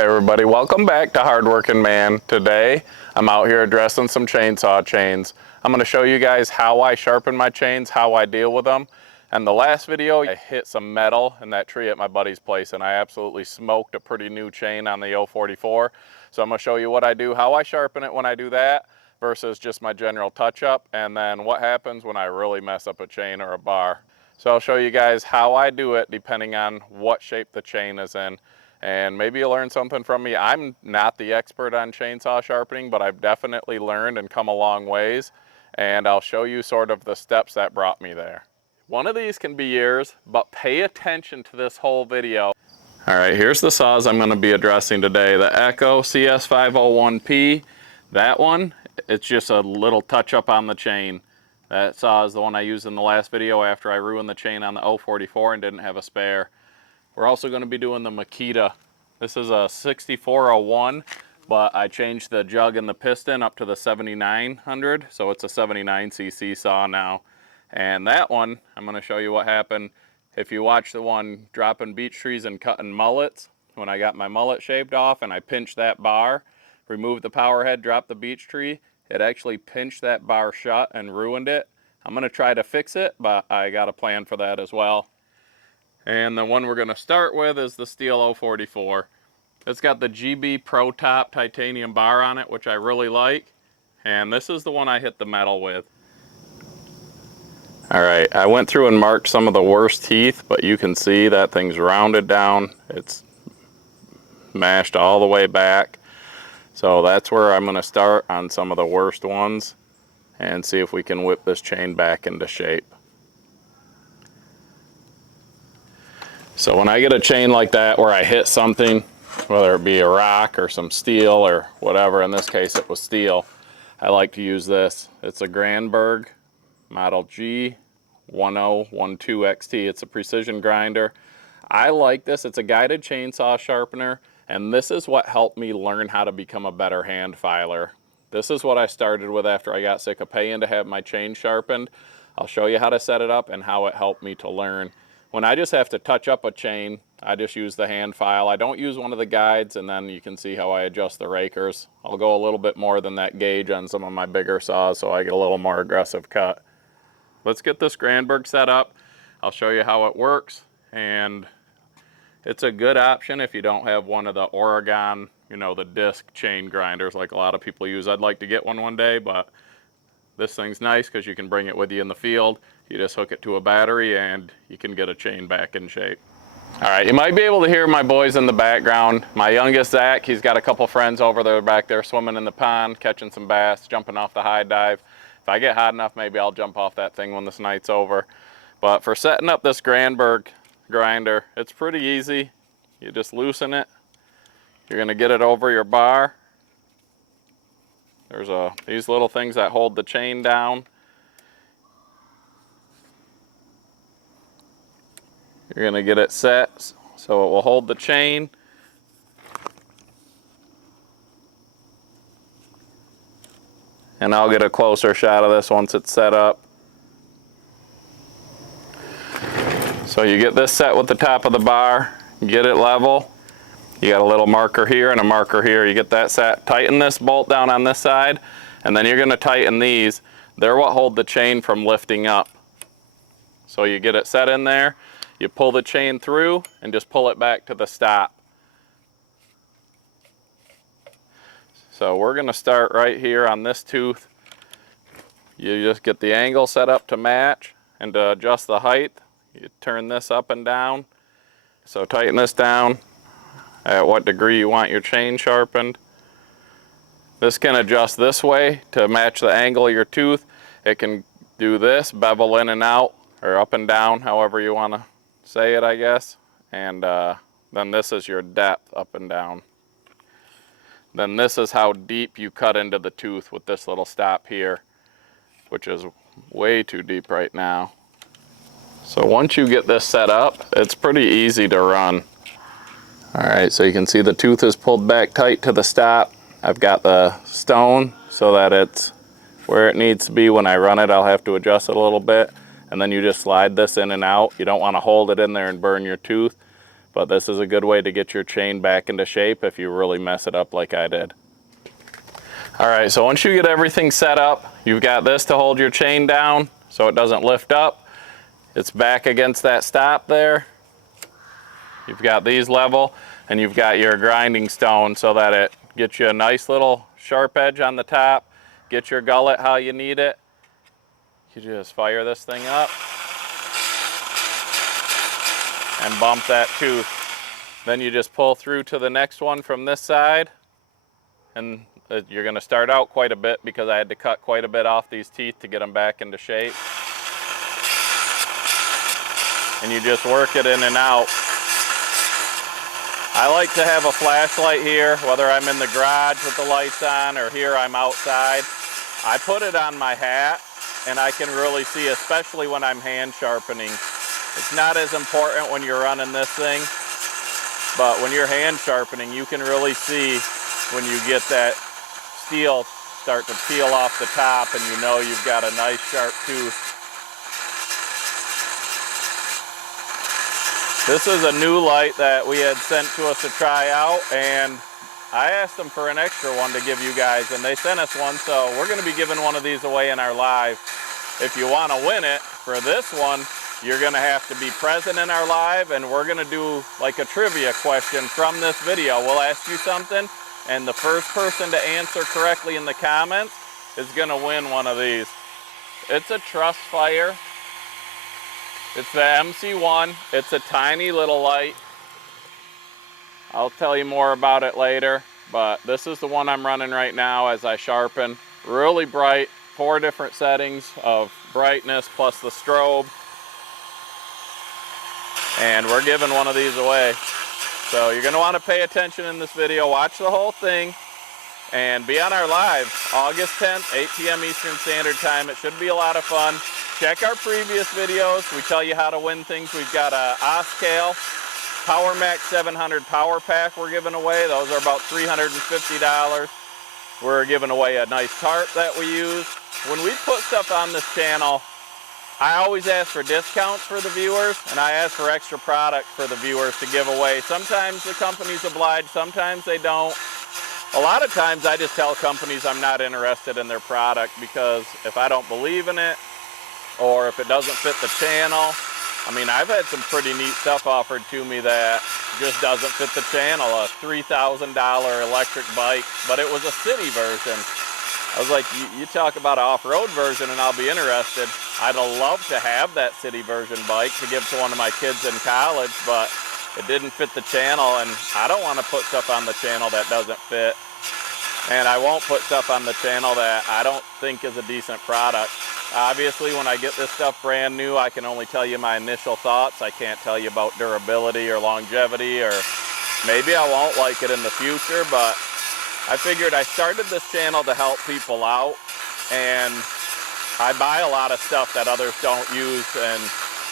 Hey everybody, welcome back to Hardworking Man. Today, I'm out here addressing some chainsaw chains. I'm going to show you guys how I sharpen my chains, how I deal with them. And the last video, I hit some metal in that tree at my buddy's place and I absolutely smoked a pretty new chain on the 044. So I'm going to show you what I do, how I sharpen it when I do that versus just my general touch-up, and then what happens when I really mess up a chain or a bar. So I'll show you guys how I do it depending on what shape the chain is in. And maybe you'll learn something from me. I'm not the expert on chainsaw sharpening, but I've definitely learned and come a long ways. And I'll show you sort of the steps that brought me there. One of these can be yours, but pay attention to this whole video. All right, here's the saws I'm going to be addressing today. The Echo CS501P, that one, it's just a little touch up on the chain. That saw is the one I used in the last video after I ruined the chain on the 044 and didn't have a spare. We're also going to be doing the Makita. This is a 6401, but I changed the jug and the piston up to the 7900, so it's a 79cc saw now. And that one, I'm going to show you what happened. If you watch the one dropping beech trees and cutting mullets, when I got my mullet shaved off and I pinched that bar, removed the power head, dropped the beech tree, it actually pinched that bar shut and ruined it. I'm going to try to fix it, but I got a plan for that as well. And the one we're going to start with is the Steel 044. It's got the GB Pro Top titanium bar on it, which I really like. And this is the one I hit the metal with. Alright, I went through and marked some of the worst teeth, but you can see that thing's rounded down. It's mashed all the way back. So that's where I'm going to start on some of the worst ones and see if we can whip this chain back into shape. So when I get a chain like that where I hit something, whether it be a rock or some steel or whatever, in this case it was steel, I like to use this. It's a Grandberg Model G1012XT. It's a precision grinder. I like this. It's a guided chainsaw sharpener, and this is what helped me learn how to become a better hand filer. This is what I started with after I got sick of paying to have my chain sharpened. I'll show you how to set it up and how it helped me to learn. When I just have to touch up a chain, I just use the hand file. I don't use one of the guides, and then you can see how I adjust the rakers. I'll go a little bit more than that gauge on some of my bigger saws so I get a little more aggressive cut. Let's get this Grandberg set up. I'll show you how it works, and it's a good option if you don't have one of the Oregon, you know, the disc chain grinders like a lot of people use. I'd like to get one day, but this thing's nice because you can bring it with you in the field. You just hook it to a battery and you can get a chain back in shape. All right, you might be able to hear my boys in the background. My youngest, Zach, he's got a couple friends over there back there swimming in the pond, catching some bass, jumping off the high dive. If I get hot enough, maybe I'll jump off that thing when this night's over. But for setting up this Grandberg grinder, it's pretty easy. You just loosen it. You're gonna get it over your bar. There's these little things that hold the chain down. You're gonna get it set so it will hold the chain. And I'll get a closer shot of this once it's set up. So you get this set with the top of the bar, you get it level. You got a little marker here and a marker here. You get that set. Tighten this bolt down on this side, and then you're gonna tighten these. They're what hold the chain from lifting up. So you get it set in there, you pull the chain through and just pull it back to the stop. So we're gonna start right here on this tooth. You just get the angle set up to match, and to adjust the height, you turn this up and down. So tighten this down at what degree you want your chain sharpened. This can adjust this way to match the angle of your tooth. It can do this, bevel in and out, or up and down, however you want to say it, I guess. And then this is your depth, up and down. Then this is how deep you cut into the tooth with this little stop here, which is way too deep right now. So once you get this set up, it's pretty easy to run. All right, so you can see the tooth is pulled back tight to the stop. I've got the stone so that it's where it needs to be. When I run it, I'll have to adjust it a little bit. And then you just slide this in and out. You don't want to hold it in there and burn your tooth. But this is a good way to get your chain back into shape if you really mess it up like I did. All right, so once you get everything set up, you've got this to hold your chain down so it doesn't lift up. It's back against that stop there. You've got these level, and you've got your grinding stone so that it gets you a nice little sharp edge on the top, get your gullet how you need it. You just fire this thing up and bump that tooth. Then you just pull through to the next one from this side, and you're gonna start out quite a bit because I had to cut quite a bit off these teeth to get them back into shape. And you just work it in and out. I like to have a flashlight here, whether I'm in the garage with the lights on or here I'm outside. I put it on my hat and I can really see, especially when I'm hand sharpening. It's not as important when you're running this thing, but when you're hand sharpening, you can really see when you get that steel start to peel off the top and you know you've got a nice sharp tooth. This is a new light that we had sent to us to try out, and I asked them for an extra one to give you guys, and they sent us one, so we're going to be giving one of these away in our live. If you want to win it, for this one, you're going to have to be present in our live, and we're going to do like a trivia question from this video. We'll ask you something, and the first person to answer correctly in the comments is going to win one of these. It's a Trustfire. It's the MC1. It's a tiny little light. I'll tell you more about it later, but this is the one I'm running right now as I sharpen. Really bright, 4 different settings of brightness plus the strobe. And we're giving one of these away. So you're gonna wanna pay attention in this video, watch the whole thing, and be on our live, August 10th, 8 p.m. Eastern Standard Time. It should be a lot of fun. Check our previous videos. We tell you how to win things. We've got a Oscale Power Max 700 Power Pack we're giving away. Those are about $350. We're giving away a nice tarp that we use. When we put stuff on this channel, I always ask for discounts for the viewers, and I ask for extra product for the viewers to give away. Sometimes the companies oblige, sometimes they don't. A lot of times I just tell companies I'm not interested in their product because if I don't believe in it, or if it doesn't fit the channel. I mean, I've had some pretty neat stuff offered to me that just doesn't fit the channel. A $3,000 electric bike, but it was a city version. I was like, you talk about an off-road version and I'll be interested. I'd love to have that city version bike to give to one of my kids in college, but it didn't fit the channel, and I don't want to put stuff on the channel that doesn't fit. And I won't put stuff on the channel that I don't think is a decent product. Obviously, when I get this stuff brand new, I can only tell you my initial thoughts. I can't tell you about durability or longevity, or maybe I won't like it in the future, but I figured I started this channel to help people out, and I buy a lot of stuff that others don't use, and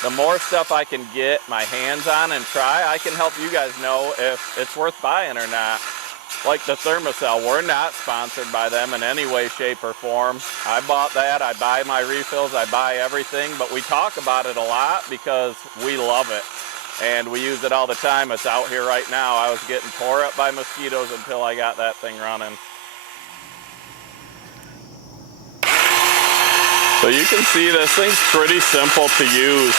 the more stuff I can get my hands on and try, I can help you guys know if it's worth buying or not. Like the Thermocell, we're not sponsored by them in any way, shape, or form. I bought that, I buy my refills, I buy everything, but we talk about it a lot because we love it. And we use it all the time. It's out here right now. I was getting tore up by mosquitoes until I got that thing running. So you can see this thing's pretty simple to use.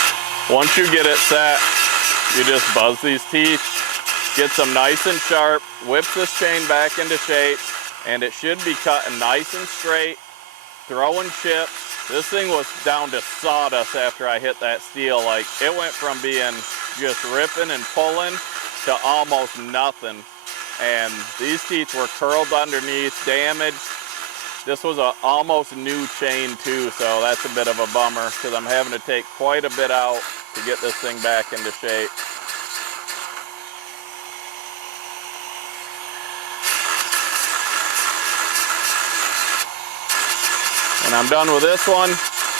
Once you get it set, you just buzz these teeth, gets them nice and sharp, whips this chain back into shape, and it should be cutting nice and straight, throwing chips. This thing was down to sawdust after I hit that steel. Like, it went from being just ripping and pulling to almost nothing. And these teeth were curled underneath, damaged. This was a almost new chain too, so that's a bit of a bummer because I'm having to take quite a bit out to get this thing back into shape. When I'm done with this one,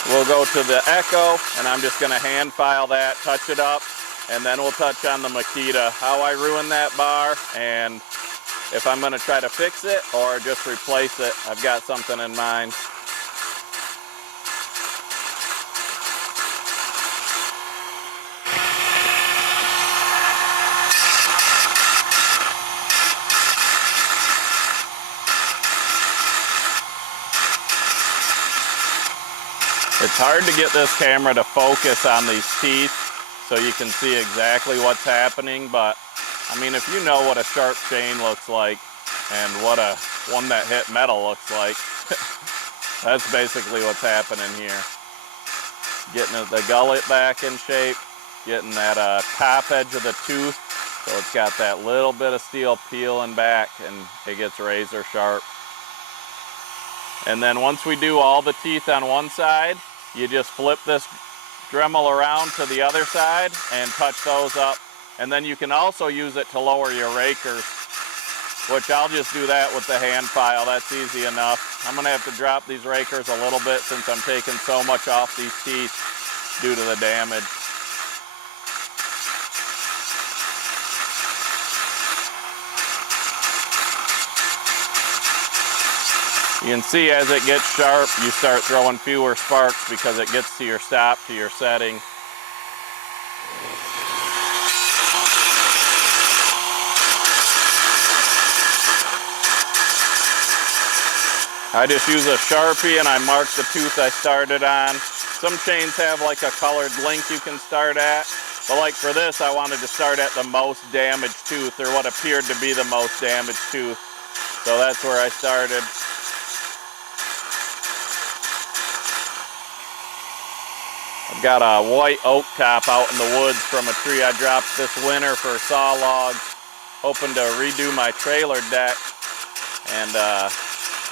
we'll go to the Echo, and I'm just going to hand file that, touch it up, and then we'll touch on the Makita, how I ruined that bar, and if I'm going to try to fix it or just replace it. I've got something in mind. hard to get this camera to focus on these teeth so you can see exactly what's happening, but I mean, if you know what a sharp chain looks like and what a one that hit metal looks like, that's basically what's happening here. Getting the gullet back in shape, getting that top edge of the tooth so it's got that little bit of steel peeling back and it gets razor sharp. And then once we do all the teeth on one side, you just flip this Dremel around to the other side and touch those up. And then you can also use it to lower your rakers, which I'll just do that with the hand file. That's easy enough. I'm gonna have to drop these rakers a little bit since I'm taking so much off these teeth due to the damage. You can see as it gets sharp, you start throwing fewer sparks because it gets to your stop, to your setting. I just use a Sharpie and I mark the tooth I started on. Some chains have like a colored link you can start at, but like for this, I wanted to start at the most damaged tooth, or what appeared to be the most damaged tooth. So that's where I started. I've got a white oak top out in the woods from a tree I dropped this winter for saw logs, hoping to redo my trailer deck, and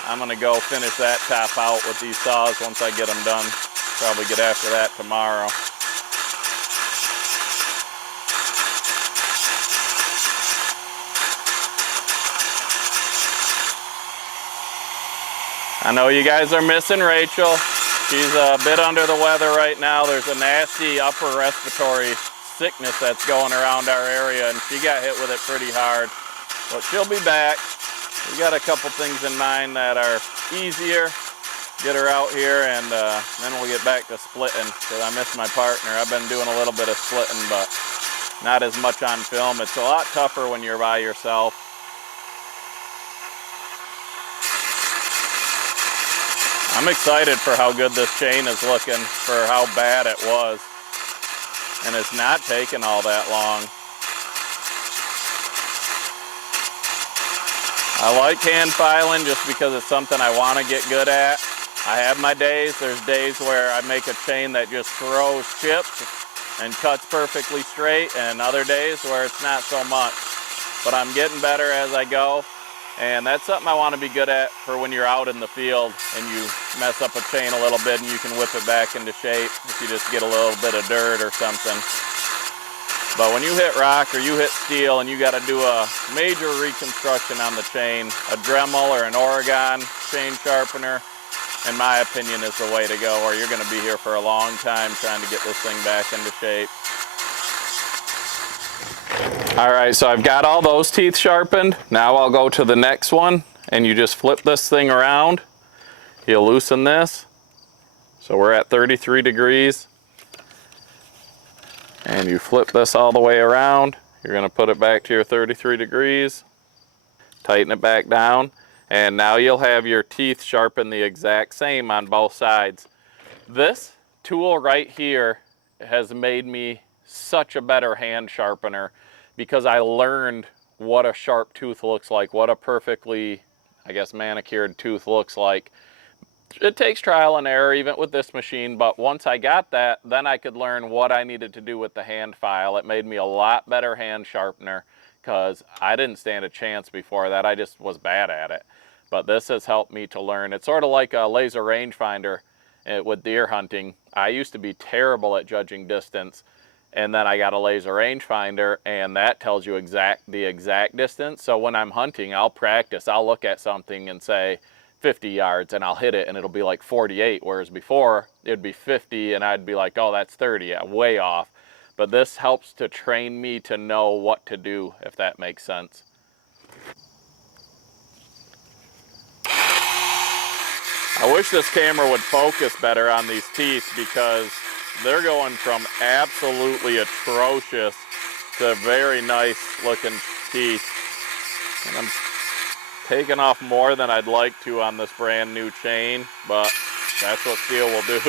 I'm gonna go finish that top out with these saws once I get them done. Probably get after that tomorrow. I know you guys are missing Rachel. She's a bit under the weather right now. There's a nasty upper respiratory sickness that's going around our area, and she got hit with it pretty hard. But she'll be back. We got a couple things in mind that are easier. Get her out here, and then we'll get back to splitting, because I miss my partner. I've been doing a little bit of splitting, but not as much on film. It's a lot tougher when you're by yourself. I'm excited for how good this chain is looking for how bad it was. And it's not taking all that long. I like hand filing just because it's something I want to get good at. I have my days. There's days where I make a chain that just throws chips and cuts perfectly straight, and other days where it's not so much. But I'm getting better as I go. And that's something I want to be good at for when you're out in the field and you mess up a chain a little bit and you can whip it back into shape if you just get a little bit of dirt or something. But when you hit rock or you hit steel and you got to do a major reconstruction on the chain, a Dremel or an Oregon chain sharpener, in my opinion, is the way to go, or you're going to be here for a long time trying to get this thing back into shape. All right, so I've got all those teeth sharpened. Now I'll go to the next one, and you just flip this thing around. You'll loosen this. So we're at 33 degrees. And you flip this all the way around. You're gonna put it back to your 33 degrees. Tighten it back down. And now you'll have your teeth sharpened the exact same on both sides. This tool right here has made me such a better hand sharpener, because I learned what a sharp tooth looks like, what a perfectly, I guess, manicured tooth looks like. It takes trial and error even with this machine, but once I got that, then I could learn what I needed to do with the hand file. It made me a lot better hand sharpener, because I didn't stand a chance before that. I just was bad at it. But this has helped me to learn. It's sort of like a laser rangefinder with deer hunting. I used to be terrible at judging distance. And then I got a laser rangefinder, and that tells you the exact distance. So when I'm hunting, I'll practice. I'll look at something and say 50 yards, and I'll hit it, and it'll be like 48. Whereas before, it'd be 50, and I'd be like, oh, that's 30, yeah, way off. But this helps to train me to know what to do, if that makes sense. I wish this camera would focus better on these teeth, because they're going from absolutely atrocious to very nice looking teeth. And I'm taking off more than I'd like to on this brand new chain, but that's what steel will do.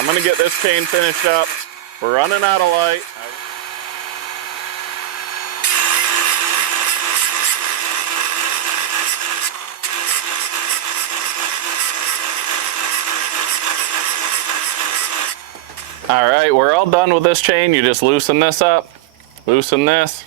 I'm gonna get this chain finished up. We're running out of light. All right, we're all done with this chain. You just loosen this up, loosen this,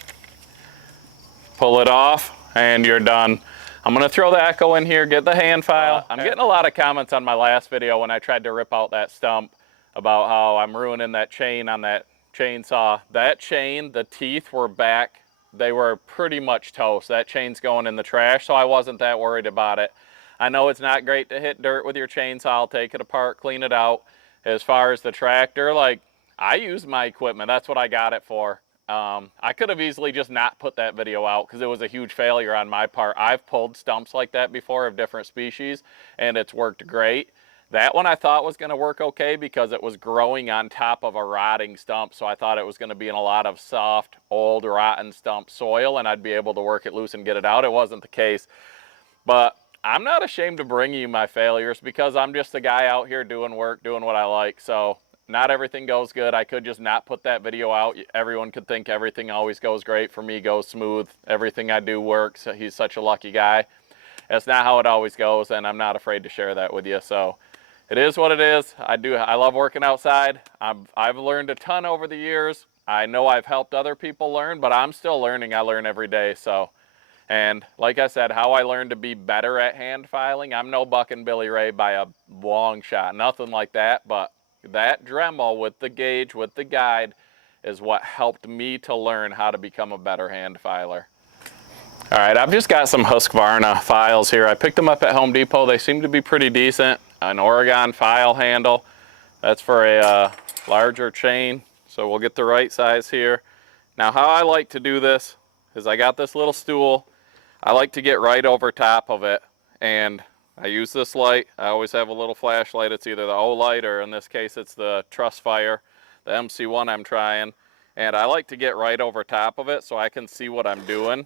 pull it off, and you're done. I'm gonna throw the Echo in here, get the hand file. I'm getting a lot of comments on my last video when I tried to rip out that stump about how I'm ruining that chain on that chainsaw. That chain, the teeth were back. They were pretty much toast. That chain's going in the trash, so I wasn't that worried about it. I know it's not great to hit dirt with your chainsaw. I'll take it apart, clean it out. As far as the tractor, like, I use my equipment. That's what I got it for. I could have easily just not put that video out because it was a huge failure on my part. I've pulled stumps like that before of different species, and it's worked great. That one I thought was going to work okay because it was growing on top of a rotting stump, so I thought it was going to be in a lot of soft, old, rotten stump soil, and I'd be able to work it loose and get it out. It wasn't the case. But I'm not ashamed to bring you my failures because I'm just a guy out here doing work, doing what I like. So not everything goes good. I could just not put that video out. Everyone could think everything always goes great. For me, goes smooth. Everything I do works. He's such a lucky guy. That's not how it always goes, and I'm not afraid to share that with you. So it is what it is. I love working outside. I've learned a ton over the years. I know I've helped other people learn, but I'm still learning. I learn every day. So. And like I said, how I learned to be better at hand filing, I'm no Buck and Billy Ray by a long shot, nothing like that, but that Dremel with the gauge, with the guide, is what helped me to learn how to become a better hand filer. All right, I've just got some Husqvarna files here. I picked them up at Home Depot. They seem to be pretty decent. An Oregon file handle. That's for a larger chain, so we'll get the right size here. Now, how I like to do this is I got this little stool. I like to get right over top of it, and I use this light. I always have a little flashlight. It's either the O-light or in this case it's the Trustfire, the MC1 I'm trying. And I like to get right over top of it so I can see what I'm doing.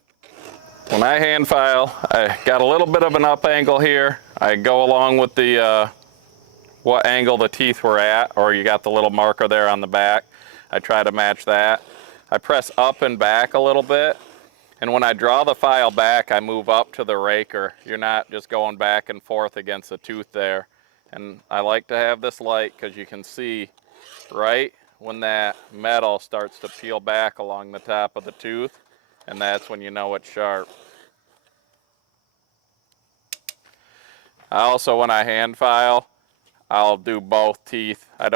When I hand file, I got a little bit of an up angle here. I go along with the what angle the teeth were at, or you got the little marker there on the back. I try to match that. I press up and back a little bit. And when I draw the file back, I move up to the raker. You're not just going back and forth against the tooth there. And I like to have this light because you can see right when that metal starts to peel back along the top of the tooth, and that's when you know it's sharp. I also, when I hand file, I'll do both teeth. You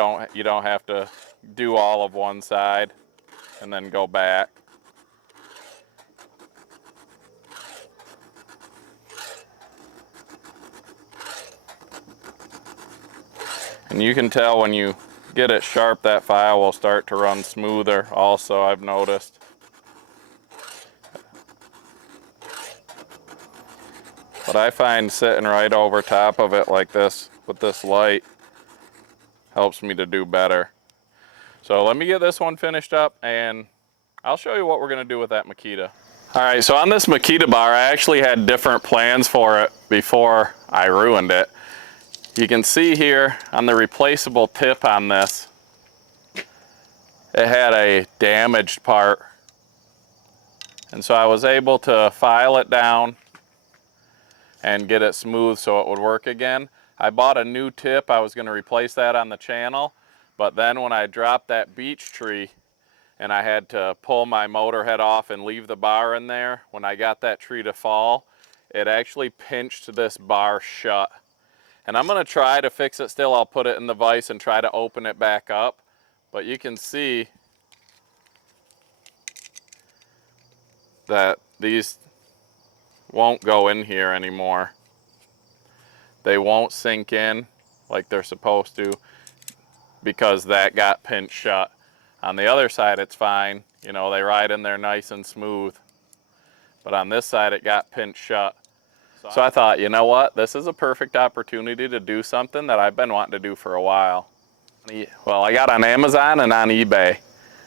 don't have to do all of one side and then go back. And you can tell when you get it sharp, that file will start to run smoother also, I've noticed. But I find sitting right over top of it like this with this light helps me to do better. So let me get this one finished up and I'll show you what we're gonna do with that Makita. All right, so on this Makita bar, I actually had different plans for it before I ruined it. You can see here on the replaceable tip on this, it had a damaged part. And so I was able to file it down and get it smooth so it would work again. I bought a new tip. I was going to replace that on the channel, but then when I dropped that beech tree and I had to pull my motor head off and leave the bar in there, when I got that tree to fall, it actually pinched this bar shut. And I'm going to try to fix it still. I'll put it in the vise and try to open it back up. But you can see that these won't go in here anymore. They won't sink in like they're supposed to because that got pinched shut. On the other side, it's fine. You know, they ride in there nice and smooth. But on this side, it got pinched shut. So I thought, you know what? This is a perfect opportunity to do something that I've been wanting to do for a while. Well, I got on Amazon and on eBay.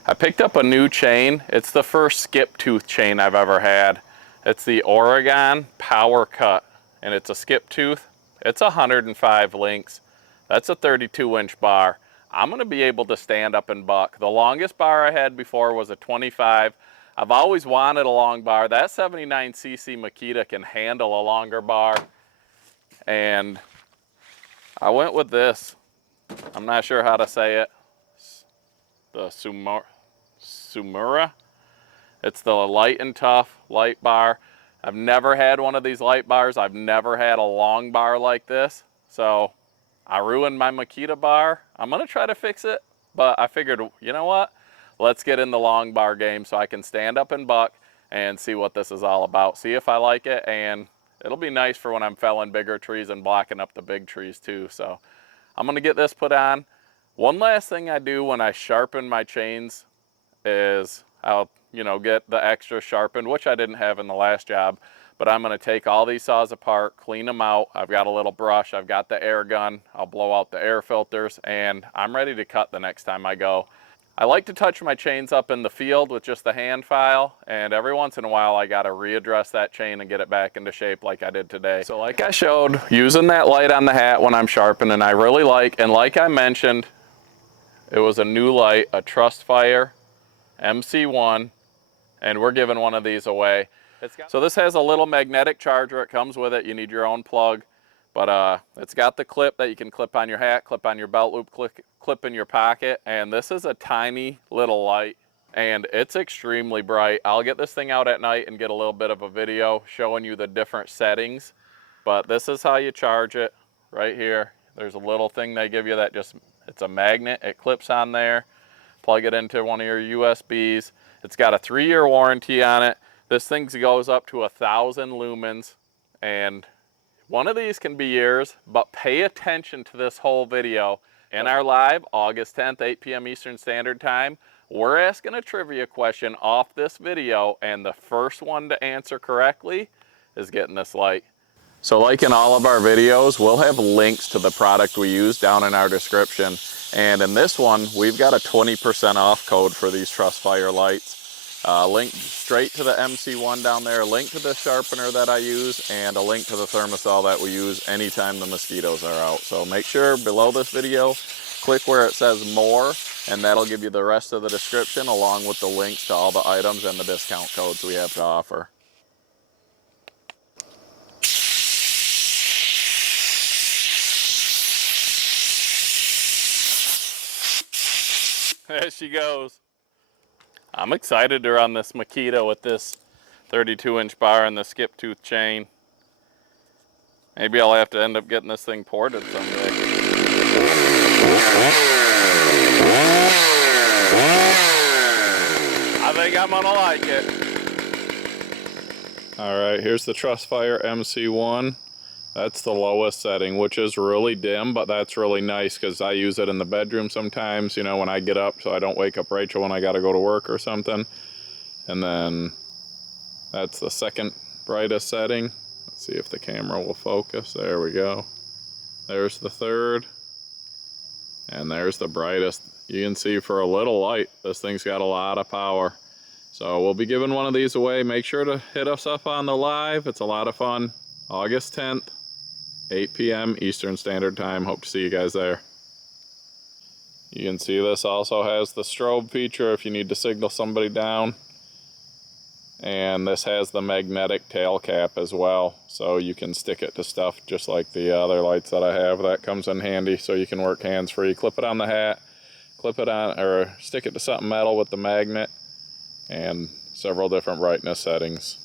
I picked up a new chain. It's the first skip tooth chain I've ever had. It's the Oregon Power Cut, and it's a skip tooth. It's 105 links. That's a 32-inch bar. I'm gonna be able to stand up and buck. The longest bar I had before was a 25. I've always wanted a long bar. That 79cc Makita can handle a longer bar. And I went with this. I'm not sure how to say it. The Sumura. It's the light and tough light bar. I've never had one of these light bars. I've never had a long bar like this. So I ruined my Makita bar. I'm gonna try to fix it, but I figured, you know what? Let's get in the long bar game so I can stand up and buck and see what this is all about. See if I like it, and it'll be nice for when I'm felling bigger trees and blocking up the big trees too. So I'm gonna get this put on. One last thing I do when I sharpen my chains is I'll, get the extra sharpened, which I didn't have in the last job, but I'm gonna take all these saws apart, clean them out. I've got a little brush, I've got the air gun, I'll blow out the air filters, and I'm ready to cut the next time I go. I like to touch my chains up in the field with just the hand file, and every once in a while I gotta readdress that chain and get it back into shape like I did today. So like I showed, using that light on the hat when I'm sharpening, I really like, and like I mentioned, it was a new light, a Trustfire MC1, and we're giving one of these away. So this has a little magnetic charger. It comes with it. You need your own plug, but it's got the clip that you can clip on your hat, clip on your belt loop, clip in your pocket, and this is a tiny little light, and it's extremely bright. I'll get this thing out at night and get a little bit of a video showing you the different settings, but this is how you charge it right here. There's a little thing they give you that it's a magnet. It clips on there. Plug it into one of your USBs. It's got a 3-year warranty on it. This thing goes up to 1,000 lumens, and one of these can be yours, but pay attention to this whole video. In our live, August 10th, 8 p.m. Eastern Standard Time, we're asking a trivia question off this video, and the first one to answer correctly is getting this light. So like in all of our videos, we'll have links to the product we use down in our description. And in this one, we've got a 20% off code for these Trustfire lights. Link straight to the MC1 down there, a link to the sharpener that I use, and a link to the thermosol that we use anytime the mosquitoes are out. So make sure below this video, click where it says more, and that'll give you the rest of the description along with the links to all the items and the discount codes we have to offer. There she goes. I'm excited to run this Makita with this 32-inch bar and the skip tooth chain. Maybe I'll have to end up getting this thing ported someday. I think I'm gonna like it. All right, here's the Trustfire MC1. That's the lowest setting, which is really dim, but that's really nice because I use it in the bedroom sometimes, when I get up, so I don't wake up Rachel when I got to go to work or something. And then that's the second brightest setting. Let's see if the camera will focus. There we go. There's the third. And there's the brightest. You can see for a little light, this thing's got a lot of power. So we'll be giving one of these away. Make sure to hit us up on the live. It's a lot of fun. August 10th. 8 p.m. Eastern Standard Time. Hope to see you guys there. You can see this also has the strobe feature if you need to signal somebody down. And this has the magnetic tail cap as well. So you can stick it to stuff just like the other lights that I have. That comes in handy so you can work hands-free. Clip it on the hat, clip it on, or stick it to something metal with the magnet, and several different brightness settings.